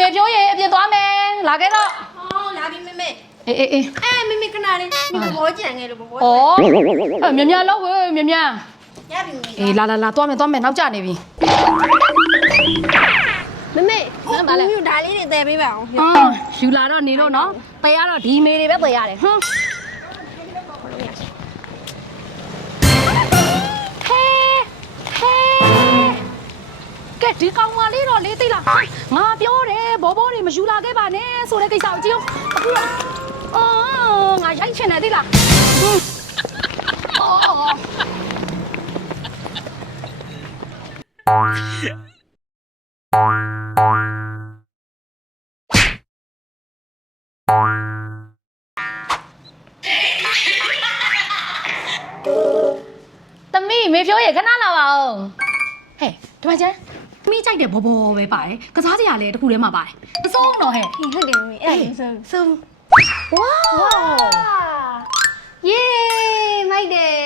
မေပြောရင်အပြင်သွားမယ်လာခဲ့တော့ဟောလာပြီမေမေအေးအေးအေးအဲမေမေခဏလေးဒီဘောကြံခဲ့လို့ဘောဩအမြမြလောက်ဝေးမြမြရပြီမေအေးလာလာလာသွားမယ်သွားမယ်နောက်ကျနေပြီမမေမမမျိုးဒါလေးတွေတဲပေးပါအောင်ဟောယူလာတော့နေတော့နော်တဲရတော့ဒီမေတွေပဲတဲရတယ်ဟွန်းကဲဒီကောင်မလေးတော့လေးသိလားငါပြော ဘောဘောတွေမယူလာခဲ့ပါနဲ့ဆိုတဲ့ကိစ္စကိုကြည့်အောင်အခုကအော်ငါရိုက်ချင်တယ်သိလားဟွန်းအော်သမီးမေပြောရခဏလာပါဦးဟဲ့ဒီမှာကျန်သ မိကြိုက်တယ်ဘောဘောပဲပါတယ်ကစားစရာလည်းတစ်ခုတည်းမှာပါတယ်အဆုံးတော့ဟဲ့ဒီဟုတ်တယ်မီအဲ့ဒါဆုံးဆုံးဝေါးเย้မိုက်တယ်